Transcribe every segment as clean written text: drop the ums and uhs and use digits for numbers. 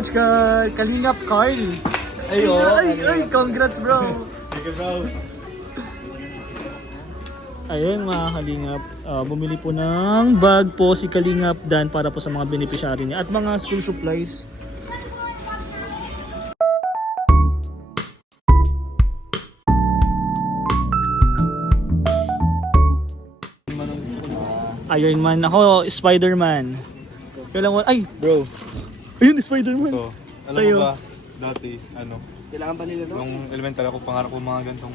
Shoutout kay Kalingap Carl. Ay, congrats bro. Thank you, bro. Ayun mga Kalingap, bumili po ng bag po si Kalingap Dan para po sa mga beneficiary niya at mga school supplies. Iron Man. Ako, Spider-Man. Kailangan, ay! Bro, Ayun, Spider-Man! so, alam Sa'yo. mo ba, dati, Kailangan ba nila to? nung elementary ako, pangarap ko mga gantong,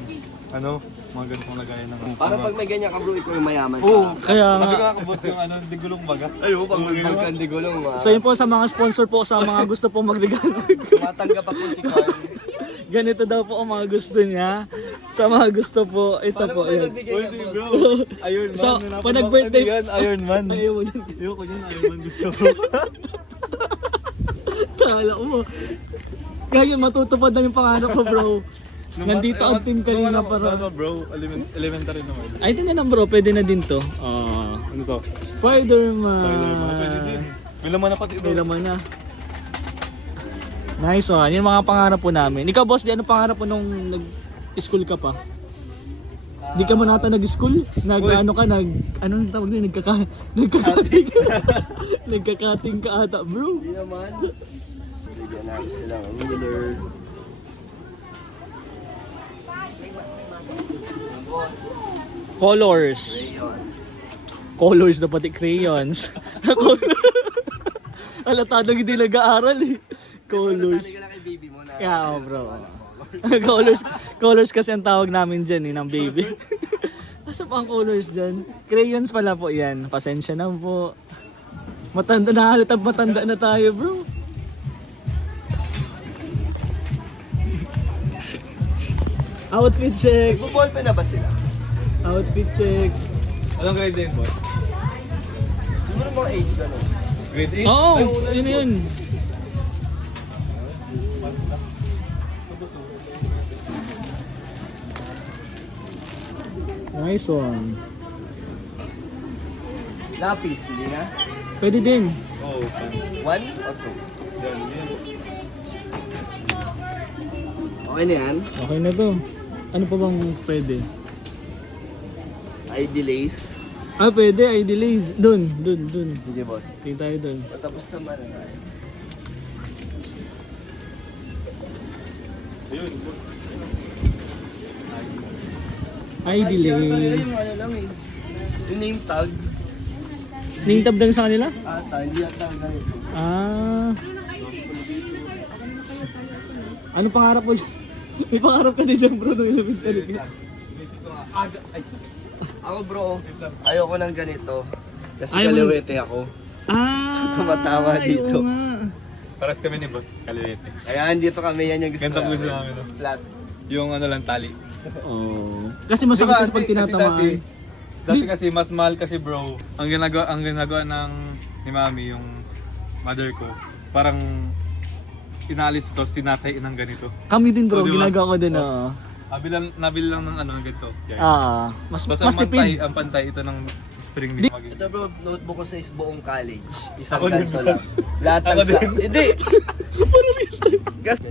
mga gantong lagayan ng Para pag may ganyan ka bro, ikaw yung mayaman Kaya Sabi ko nga. nga, boss, yung digulong baga. Ayun, pag magkandi ko lang. So yun po sa mga sponsor po, sa mga gusto po magregalo. Matanggap ako si Carl. Ganito daw po ang mga gusto niya. Sa mga gusto po, ito Paano po. ko kayo Ayan. nagbigay ng boss? Bro, Iron Man. So, Hanapin pag mo- nag-birthday- Ano yan? Iron Man. Ayaw yun. Ayoko yun, Iron Man gusto ko. Kala mo. Kaya matutupad na yung pangarap ko bro. Nandito ang team kanina para. Bro, elementary naman. Ay, ito na lang bro. Pwede na din to. Ano to? Spider-Man. Spider-Man. Pwede din. May laman na pati bro. May laman na. Nice one. Yung mga pangarap po namin. Ikaw boss, di ano pangarap mo nung nag-school ka pa? Di ka man ata nag-school? Ano anong tawag na? Nagkakating. Nagkakating ka ata bro. Hindi naman. Bigyan natin sila ng ruler. Colors. Crayons. Colors na pati crayons. Alatadang hindi nag-aaral eh. Colors. Nasabi ka na kay baby mo na. Yeah, bro. colors kasi ang tawag namin dyan eh, ng baby. Asa pa ang colors dyan? Crayons pala po yan. Pasensya na po. Matanda na, halatang matanda na tayo bro. Outfit check. Buballpen na ba sila? Outfit check. Anong grade din, boss? Siguro mga 8 gano'n. Grade 8? Oo, yun yun. Nice one. Lapis, hindi na? Pwede din. Oo. 1 o 2? Yan, yan. Okay na yan. Okay na to. Ano pa bang pwede? ID lace. Pwede. Ay, delays. Dun. Sige boss. Tingin tayo dun. Matapos naman na tayo. Ayun. Ay, delays. Yung ano lang eh. Yung name tag. Name tab lang sa kanila? Ata, hindi yata ang ganito. Ano pangarap mo? May pangarap ka din dyan bro nung elementary ka. Ako bro, ayoko ng ganito. Kasi Ayaw mo- kaliwete ako. tumatama dito. oo nga. Paras kami ni boss, kaliwete. Kaya andito kami, yan yung gusto Ganito gusto namin, no? Flat. Yung ano lang, tali. Oh. Kasi masakit kasi pag tinatamaan. Dati kasi mas mahal kasi bro. Ang ginagawa ni mami, yung mother ko, parang inalis ito, tinatay ng ganito. Kami din bro, Oh, diba? ginagawa ko din oh. Nabili lang ng ganito. Yan. Mas Basta mas pantay, tipid. ang pantay ito ng spring ni Ito bro, notebook ko sa buong college. Isang Ako din, ganito lang. Lahat ng Ako sa... din. Hindi!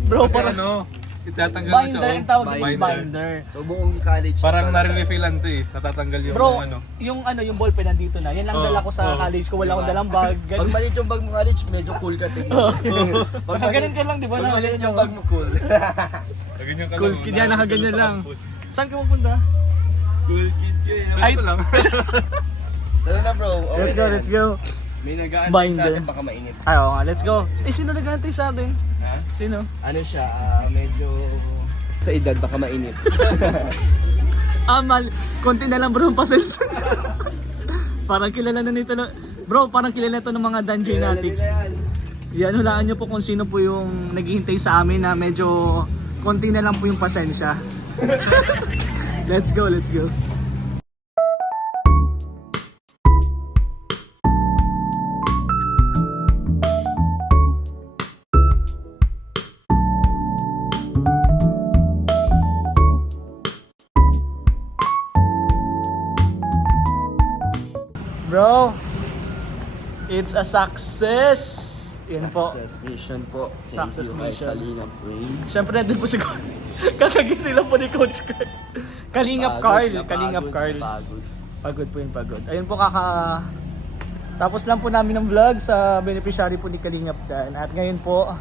Bro, Kasi parang ano, itatanggal na siya. binder, ang tawag dito is Binder. binder. So buong college. Parang ito, nare-refillan to eh. Natatanggal yung Bro, ano. yung ballpen nandito na. Yan lang Oo, dala ko sa oo. college ko. Wala akong Diba? dalang bag. Pag Ganun. maliit yung bag mo college, medyo cool ka tingnan. Pag Ganun ka lang, di ba? Pag maliit yung bag mo, cool. Ganyan ka Cool lang, kid oh, yan, nakaganyan sa lang. campus. Saan ka pupunta? Cool kid ka eh. Ay, Ito lang. Tara na bro. Okay let's go, na yan. let's go. May nag-aantay Binder. sa atin, baka mainit. Ay, oo nga, let's go. Sino nag-aantay sa atin? Ha? Sino? Ano siya, medyo... Sa edad, baka mainit. Konti na lang bro ang pasensya. Parang kilala na nito. Bro, parang kilala to ng mga Dungeon Fanatics. Yan, hulaan nyo po kung sino po yung naghihintay sa amin na medyo konti na lang po yung pasensya. Let's go, let's go. Bro, it's a success! Yun po. Success mission po. Success Thank you mission. kay Kalingap Wayne. Siyempre nandun po si kakagising lang po ni Coach Carl. Kalingap Carl. Kalingap Carl. Pagod. Pagod po yun, pagod. Ayun po tapos lang po namin ng vlog sa beneficiary po ni Kalingap Dan. At ngayon po,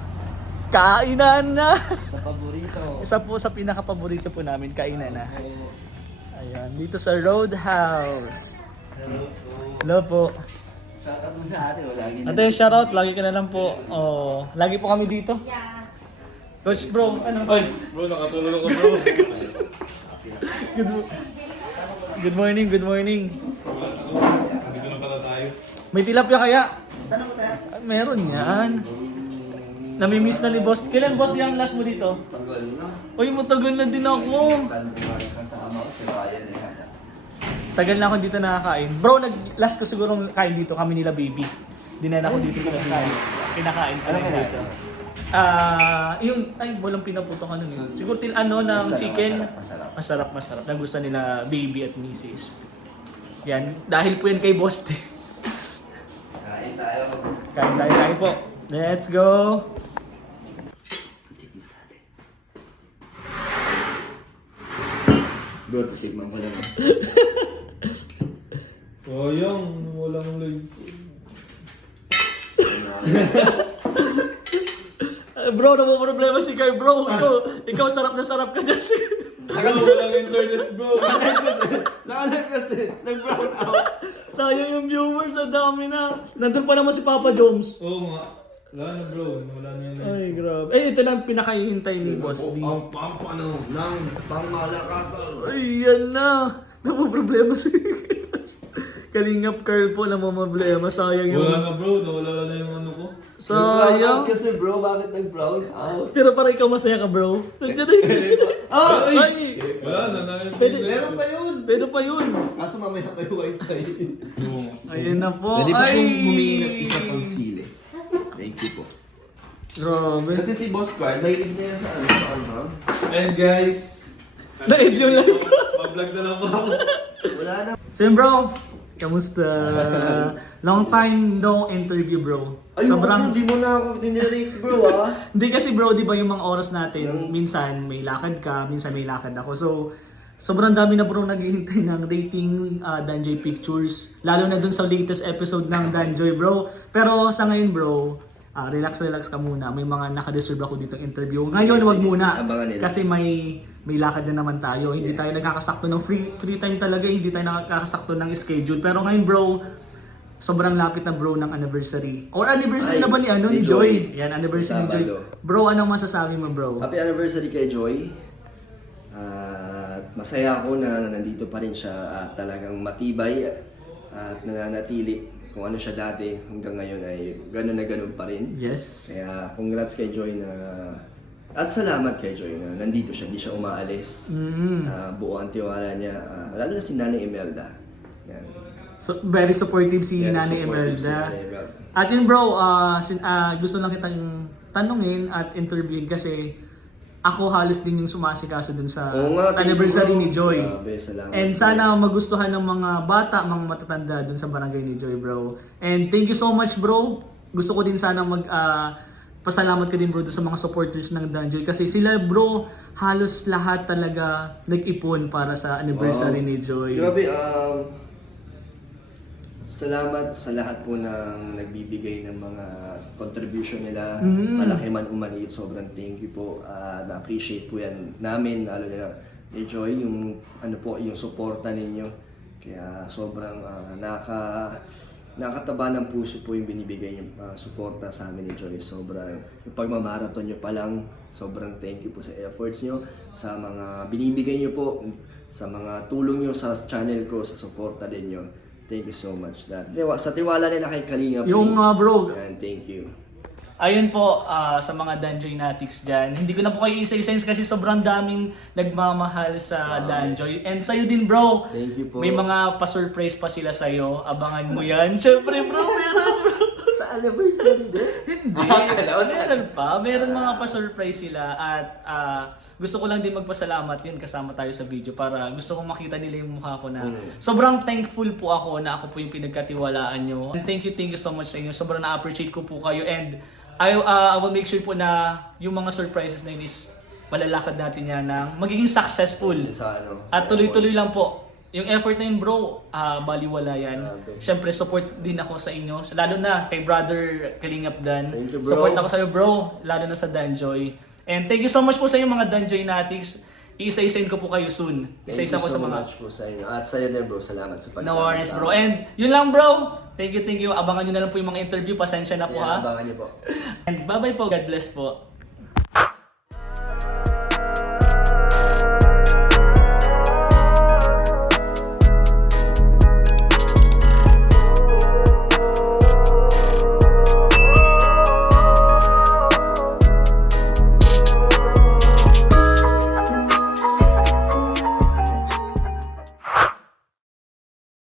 kainan na! Sa paborito. Isa po sa pinaka-paborito po namin, kainan na. Ayan, dito sa Roadhouse. Hello po. Shoutout mo sa atin. Lagi na. Ate, shoutout. Lagi ka na lang po. Oh, lagi po kami dito. Coach bro, ano? Ay, bro, nakatulog ako bro. Good morning, good morning. Dito na pala tayo. May tilapia kaya? Meron yan. Namimiss na ni boss. Kailan boss yung last mo dito? Tagal na. Uy, matagal na din ako. Kasama ko si Ryan. Tagal na ako dito nakakain. Bro, last ko siguro kain dito kami nila baby. Dinala ko dito sila baby. Kinakain ko lang dito. Walang pinaputo ka nun. Siguro ng chicken. Masarap. Nagustuhan nila baby at misis. Yan, dahil po yan kay boss. Kain tayo. Kain tayo po. Let's go! Bro, tisigman ko lang. Sayang, walang live. Bro, problema si Carl, bro. Ikaw sarap na sarap ka dyan. Akala mo walang internet bro. Nakalive kasi. Nag-brown out. Sayang yung viewers, ang dami na. Nandun pa naman si Papa Joms. Oo nga. Wala na bro, wala na yun. Ay, grabe. Ito na ang pinakahihintay ni Boss D. Ang pampano ng pangmalakasan. Ay, yan na. Problema si Kalingap Carl po, problema. Sayang yung... Wala na bro, nawala na yung ano ko. Sayang. Kasi bro, bakit nag-brown out? Pero para ikaw masaya ka, bro. Nandiyan na yun. Ay! Wala na Pwede- Meron pa yun. Pwede pa yun. Kaso mamaya kayo wifi. Ayun na po. Pwede pa Ay! pong humingi ng isa pang sili. Thank you po. Grabe. Kasi si Boss Carl, may leave na yan sa ano. And guys, Na-end yung live ko. mag-vlog na lang po ako. Wala na. So yun, bro. Kamusta? Long time no interview, bro. Sobrang... Hindi mo na ako dinirate bro Hindi kasi bro, di ba yung mga oras natin, minsan may lakad ka, minsan may lakad ako. So, sobrang dami na bro naghihintay ng rating Danjoy Pictures. Lalo na dun sa latest episode ng Danjoy, bro. Pero sa ngayon, bro, relax ka muna. May mga nakadeserve ako ditong interview. Ngayon, wag muna. Abangan nila. Kasi may lakad na naman tayo. Hindi tayo nagkakasakto ng free time talaga. Hindi tayo nakakasakto ng schedule. Pero ngayon, bro, sobrang lapit na bro ng anniversary. Or anniversary na ba ni ni Joy? Joy. Yan, anniversary ni Joy. Sabado. Bro, anong masasabi mo, bro? Happy anniversary kay Joy. At masaya ako na nandito pa rin siya at talagang matibay at nananatili kung ano siya dati hanggang ngayon ay gano'n na gano'n pa rin. Yes. Kaya congrats kay Joy na at salamat kay Joy na nandito siya, hindi siya umaalis. Buo ang tiwala niya, lalo na si Nanay Imelda. Yan. So, very supportive si Very Nanay supportive si Imelda. Nanay Imelda. At yun bro, gusto lang kitang tanungin at interviewin kasi ako halos din yung sumasikaso dun sa, Oo nga, sa thank you, anniversary bro. ni Joy. Grabe, salamat. And sana magustuhan ng mga bata, mga matatanda dun sa barangay ni Joy, bro. And thank you so much, bro. Gusto ko din sana pasalamat ka din, bro, dun sa mga supporters ng Danjoy. Kasi sila, bro, halos lahat talaga nag-ipon para sa anniversary ni Joy. Grabe, salamat sa lahat po ng nagbibigay ng mga contribution nila. Malaki man o maliit, sobrang thank you po. Na-appreciate po yan namin, lalo na ni Joy, yung yung suporta ninyo. Kaya sobrang nakataba ng puso po yung binibigay niyo suporta sa amin ni Joy. Sobrang yung pagmamarathon niyo pa lang, sobrang thank you po sa efforts niyo, sa mga binibigay niyo po, sa mga tulong niyo sa channel ko, sa suporta din niyo. Thank you so much. Sa tiwala nila kay Kalingap. Yung bro, And thank you. ayun po sa mga Danjoy Natics dyan. Hindi ko na po kayo isa-isayin kasi sobrang daming nagmamahal sa Danjoy. And sa'yo din, bro. Thank you po. May mga pa-surprise pa sila sa'yo. Abangan mo yan. Syempre, bro, meron, bro. anniversary din? Hindi. Meron pa. Meron mga pa-surprise sila at gusto ko lang din magpasalamat yun kasama tayo sa video para gusto kong makita nila yung mukha ko na sobrang thankful po ako na ako po yung pinagkatiwalaan nyo. And thank you so much sa inyo. Sobrang na-appreciate ko po kayo and I will make sure po na yung mga surprises na yun is malalakad natin yan ng magiging successful. Sa At tuloy-tuloy lang po. Yung effort na yun bro, baliwala yan. Grabe. Siyempre support din ako sa inyo. Lalo na kay brother Kalingap Dan. Thank you, bro. Support ako sa iyo bro, lalo na sa Danjoy. And thank you so much po sa inyo mga Danjoy Natics. Iisa-isain ko po kayo soon. Isa-isa ko sa mga... Thank you so much po sa inyo. At sa'yo din bro, salamat sa pagsama. No worries sa bro. amin. And yun lang bro. Thank you. Abangan nyo na lang po yung mga interview. Pasensya na po Yeah, ha. abangan niyo po. And bye-bye po. God bless po.